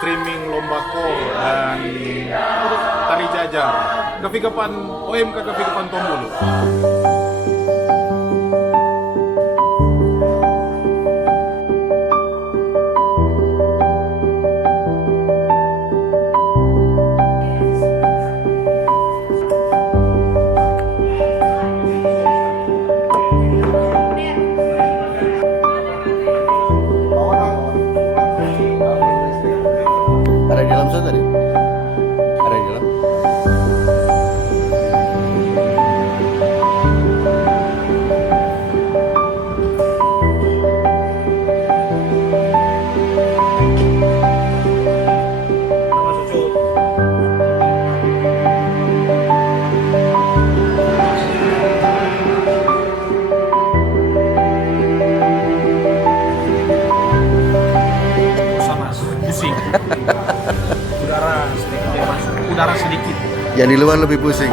streaming lomba kor dan tari jajar. Kavikapan OMK Kavikapan Tombolo. Ada di dalam sana tadi? Ada di dalam? Sama pusing. Udara sedikit dia masuk. Udara sedikit. Yang di luar lebih pusing.